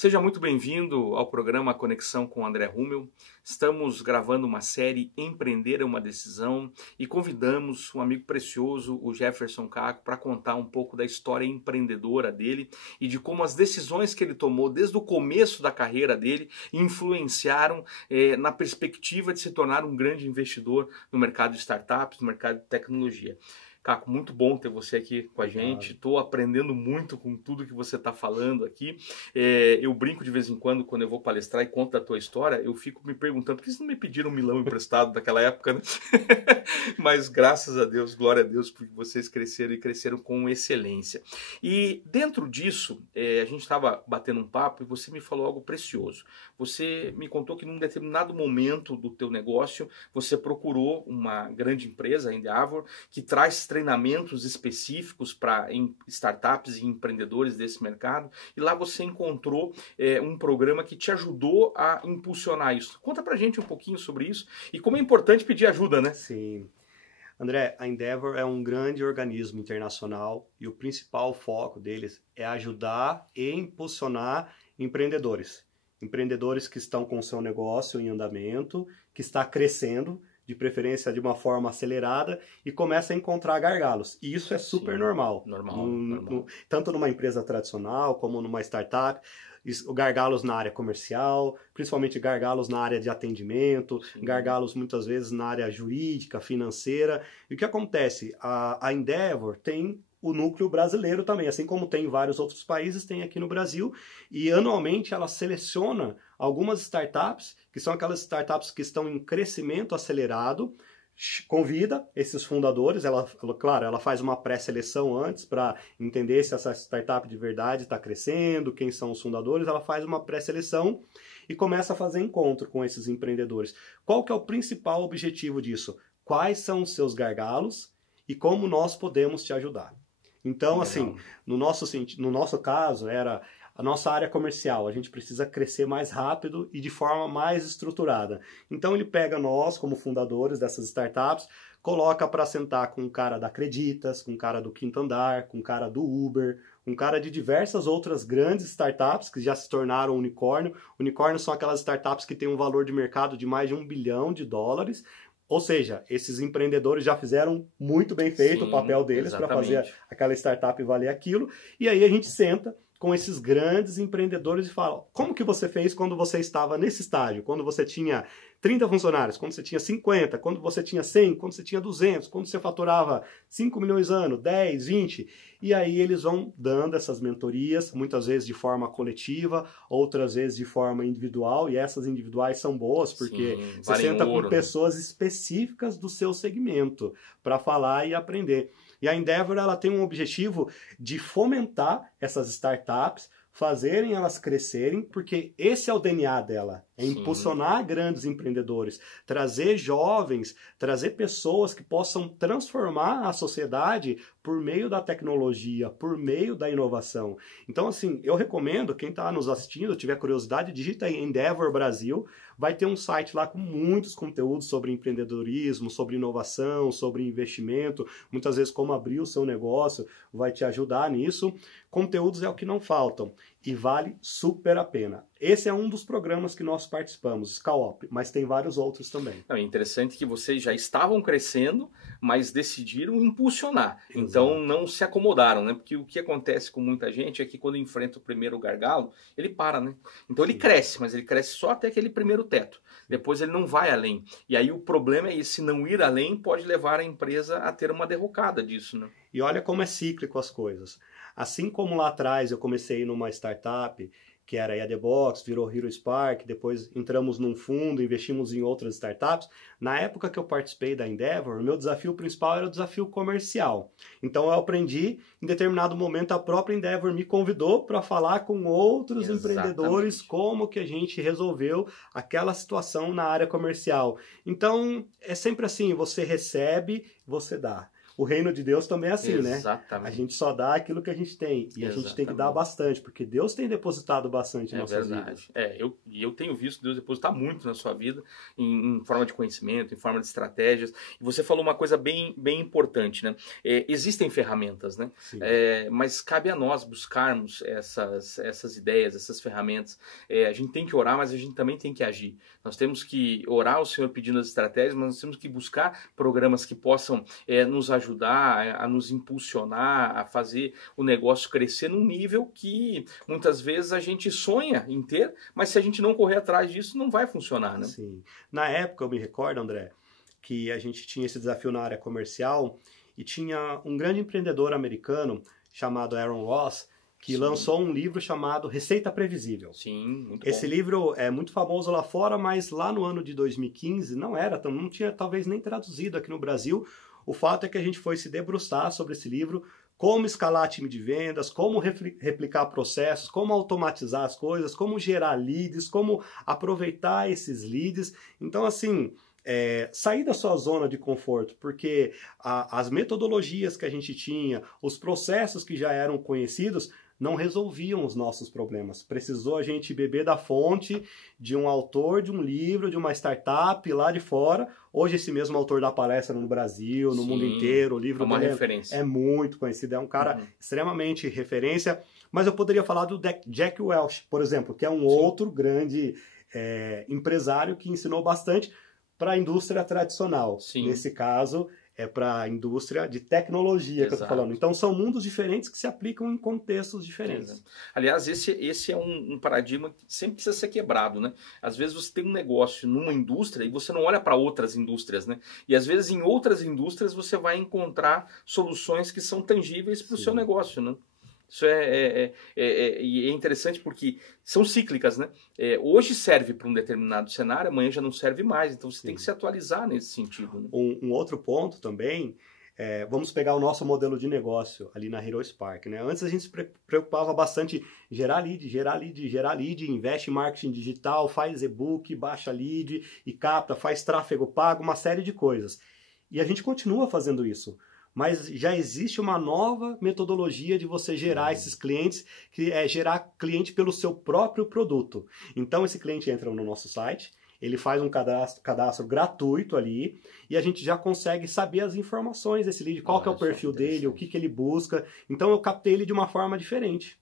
Seja muito bem-vindo ao programa Conexão com André Rummel. Estamos gravando uma série Empreender é uma Decisão e convidamos um amigo precioso, o Jefferson Caco, para contar um pouco da história empreendedora dele e de como as decisões que ele tomou desde o começo da carreira dele influenciaram na perspectiva de se tornar um grande investidor no mercado de startups, no mercado de tecnologia. Caco, muito bom ter você aqui com a gente. Estou aprendendo muito com tudo que você está falando aqui. Eu brinco de vez em quando eu vou palestrar e conto da tua história, eu fico me perguntando por que vocês não me pediram um milão emprestado daquela época, né? Mas graças a Deus, glória a Deus, porque vocês cresceram e cresceram com excelência. E dentro disso, a gente estava batendo um papo e você me falou algo precioso. Você me contou que num determinado momento do teu negócio, você procurou uma grande empresa, a Endeavor, que traz treinamentos específicos para startups e empreendedores desse mercado, e lá você encontrou um programa que te ajudou a impulsionar isso. Conta pra gente um pouquinho sobre isso e como é importante pedir ajuda, né? Sim. André, a Endeavor é um grande organismo internacional e o principal foco deles é ajudar e impulsionar empreendedores. Empreendedores que estão com o seu negócio em andamento, que está crescendo, de preferência de uma forma acelerada, e começa a encontrar gargalos. E isso é super normal. Normal. Tanto numa empresa tradicional como numa startup. Gargalos na área comercial, principalmente gargalos na área de atendimento, Sim. Gargalos muitas vezes na área jurídica, financeira. E o que acontece? A Endeavor tem o núcleo brasileiro também, assim como tem em vários outros países, tem aqui no Brasil, e anualmente ela seleciona algumas startups, que são aquelas startups que estão em crescimento acelerado, convida esses fundadores, claro, ela faz uma pré-seleção antes para entender se essa startup de verdade está crescendo, quem são os fundadores, ela faz uma pré-seleção e começa a fazer encontro com esses empreendedores. Qual que é o principal objetivo disso? Quais são os seus gargalos e como nós podemos te ajudar? Então, assim, no nosso caso, era a nossa área comercial. A gente precisa crescer mais rápido e de forma mais estruturada. Então, ele pega nós, como fundadores dessas startups, coloca para sentar com um cara da Acreditas, com um cara do Quinto Andar, com um cara do Uber, um cara de diversas outras grandes startups que já se tornaram unicórnio. Unicórnios são aquelas startups que têm um valor de mercado de mais de $1 bilhão. Ou seja, esses empreendedores já fizeram muito bem feito o papel deles para fazer aquela startup valer aquilo. E aí a gente senta com esses grandes empreendedores e fala: como que você fez quando você estava nesse estágio? Quando você tinha 30 funcionários, quando você tinha 50, quando você tinha 100, quando você tinha 200, quando você faturava 5 milhões ano, 10, 20. E aí eles vão dando essas mentorias, muitas vezes de forma coletiva, outras vezes de forma individual, e essas individuais são boas, porque você senta com pessoas específicas do seu segmento para falar e aprender. E a Endeavor, ela tem um objetivo de fomentar essas startups, fazerem elas crescerem, porque esse é o DNA dela, é impulsionar grandes empreendedores, trazer jovens, trazer pessoas que possam transformar a sociedade por meio da tecnologia, por meio da inovação. Então, assim, eu recomendo, quem está nos assistindo, tiver curiosidade, digita aí Endeavor Brasil, vai ter um site lá com muitos conteúdos sobre empreendedorismo, sobre inovação, sobre investimento, muitas vezes como abrir o seu negócio, vai te ajudar nisso. Conteúdos é o que não faltam e vale super a pena. Esse é um dos programas que nós participamos, Scale-Up, mas tem vários outros também. É interessante que vocês já estavam crescendo, mas decidiram impulsionar. Exato. Então não se acomodaram, né? Porque o que acontece com muita gente é que quando enfrenta o primeiro gargalo, ele para, né? Então ele cresce, mas ele cresce só até aquele primeiro teto. Depois ele não vai além. E aí o problema é esse, não ir além pode levar a empresa a ter uma derrocada disso, né? E olha como é cíclico as coisas. Assim como lá atrás eu comecei numa startup, que era a The Box, virou Hero Spark, depois entramos num fundo, investimos em outras startups. Na época que eu participei da Endeavor, o meu desafio principal era o desafio comercial. Então eu aprendi, em determinado momento a própria Endeavor me convidou para falar com outros empreendedores como que a gente resolveu aquela situação na área comercial. Então é sempre assim, você recebe, você dá. o reino de Deus também é assim, Exatamente. né? A gente só dá aquilo que a gente tem. E a gente tem que dar bastante, porque Deus tem depositado bastante em nossas vidas. Eu tenho visto Deus depositar muito na sua vida, em forma de conhecimento, em forma de estratégias. E você falou uma coisa bem importante, né? Existem ferramentas, né? Mas cabe a nós buscarmos essas ideias, essas ferramentas. A gente tem que orar, mas a gente também tem que agir. Nós temos que orar ao Senhor pedindo as estratégias, mas nós temos que buscar programas que possam nos ajudar, a nos impulsionar, a fazer o negócio crescer num nível que muitas vezes a gente sonha em ter, mas se a gente não correr atrás disso, não vai funcionar, né? Sim. Na época, eu me recordo, André, que a gente tinha esse desafio na área comercial e tinha um grande empreendedor americano chamado Aaron Ross, que lançou um livro chamado Receita Previsível. Sim, muito bom. Esse livro é muito famoso lá fora, mas lá no ano de 2015 não tinha talvez nem traduzido aqui no Brasil. O fato é que a gente foi se debruçar sobre esse livro, como escalar time de vendas, como replicar processos, como automatizar as coisas, como gerar leads, como aproveitar esses leads. Então, assim, sair da sua zona de conforto, porque as metodologias que a gente tinha, os processos que já eram conhecidos, não resolviam os nossos problemas. Precisou a gente beber da fonte de um autor, de um livro, de uma startup lá de fora. Hoje esse mesmo autor dá palestra no Brasil, no mundo inteiro. O livro uma dele referência. É muito conhecido, é um cara extremamente referência. Mas eu poderia falar do Jack Welch, por exemplo, que é um outro grande empresário que ensinou bastante para a indústria tradicional. Nesse caso, é para a indústria de tecnologia que eu estou falando. Então, são mundos diferentes que se aplicam em contextos diferentes. Aliás, esse é um paradigma que sempre precisa ser quebrado, né? Às vezes você tem um negócio numa indústria e você não olha para outras indústrias, né? E às vezes em outras indústrias você vai encontrar soluções que são tangíveis para o seu negócio, né? Isso é interessante porque são cíclicas, né? Hoje serve para um determinado cenário, amanhã já não serve mais. Então você tem que se atualizar nesse sentido. Né? Um outro ponto também, vamos pegar o nosso modelo de negócio ali na Hero Spark. Né? Antes a gente se preocupava bastante em gerar lead, investe em marketing digital, faz e-book, baixa lead e capta, faz tráfego pago, uma série de coisas. E a gente continua fazendo isso. Mas já existe uma nova metodologia de você gerar esses clientes, que é gerar cliente pelo seu próprio produto. Então esse cliente entra no nosso site, ele faz um cadastro gratuito ali e a gente já consegue saber as informações desse lead, qual que é o perfil dele, o que ele busca. Então eu captei ele de uma forma diferente.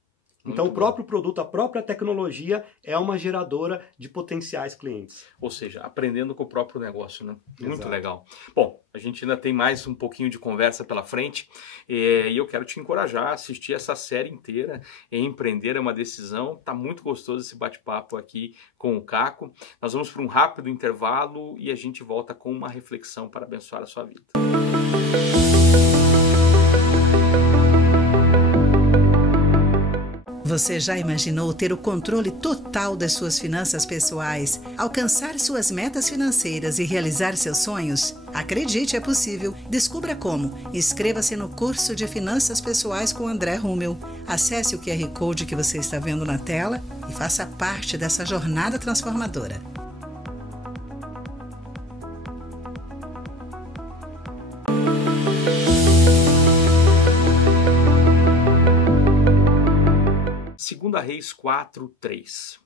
Então o próprio produto, a própria tecnologia é uma geradora de potenciais clientes. Ou seja, aprendendo com o próprio negócio, né? Muito legal. Bom, a gente ainda tem mais um pouquinho de conversa pela frente e eu quero te encorajar a assistir essa série inteira. Empreender é uma decisão. Tá muito gostoso esse bate-papo aqui com o Caco. Nós vamos para um rápido intervalo e a gente volta com uma reflexão para abençoar a sua vida. Você já imaginou ter o controle total das suas finanças pessoais, alcançar suas metas financeiras e realizar seus sonhos? Acredite, é possível. Descubra como. Inscreva-se no curso de Finanças Pessoais com André Rummel. Acesse o QR Code que você está vendo na tela e faça parte dessa jornada transformadora. Segunda Reis 4:3.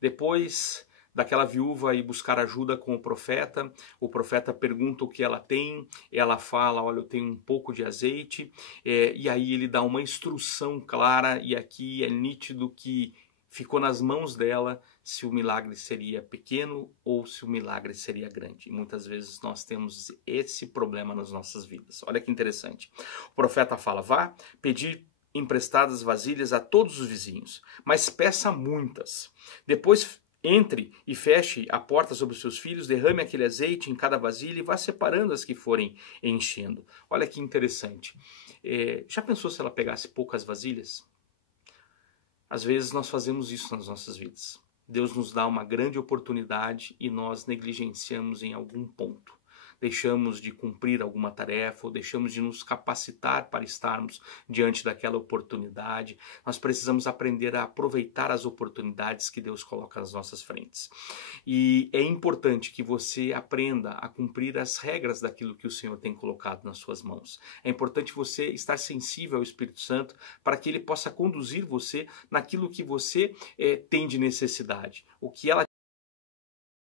Depois daquela viúva ir buscar ajuda com o profeta pergunta o que ela tem, ela fala, olha, eu tenho um pouco de azeite, e aí ele dá uma instrução clara, e aqui é nítido que ficou nas mãos dela se o milagre seria pequeno ou se o milagre seria grande. E muitas vezes nós temos esse problema nas nossas vidas. Olha que interessante. O profeta fala, vá pedir emprestadas vasilhas a todos os vizinhos, mas peça muitas. Depois entre e feche a porta sobre os seus filhos, derrame aquele azeite em cada vasilha e vá separando as que forem enchendo. Olha que interessante. Já pensou se ela pegasse poucas vasilhas? Às vezes nós fazemos isso nas nossas vidas. Deus nos dá uma grande oportunidade e nós negligenciamos em algum ponto. deixamos de cumprir alguma tarefa ou deixamos de nos capacitar para estarmos diante daquela oportunidade. Nós precisamos aprender a aproveitar as oportunidades que Deus coloca nas nossas frentes. E é importante que você aprenda a cumprir as regras daquilo que o Senhor tem colocado nas suas mãos. É importante você estar sensível ao Espírito Santo para que ele possa conduzir você naquilo que você tem de necessidade, o que ela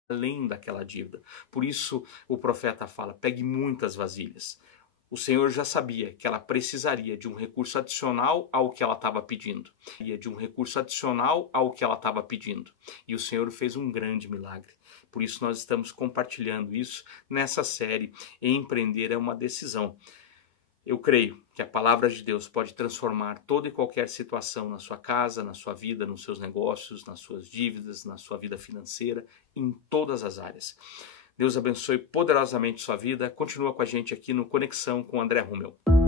além daquela dívida. Por isso o profeta fala, pegue muitas vasilhas. O Senhor já sabia que ela precisaria de um recurso adicional ao que ela estava pedindo. E o Senhor fez um grande milagre. Por isso nós estamos compartilhando isso nessa série. Empreender é uma decisão. Eu creio que a palavra de Deus pode transformar toda e qualquer situação na sua casa, na sua vida, nos seus negócios, nas suas dívidas, na sua vida financeira, em todas as áreas. Deus abençoe poderosamente sua vida. Continua com a gente aqui no Conexão com André Rummel.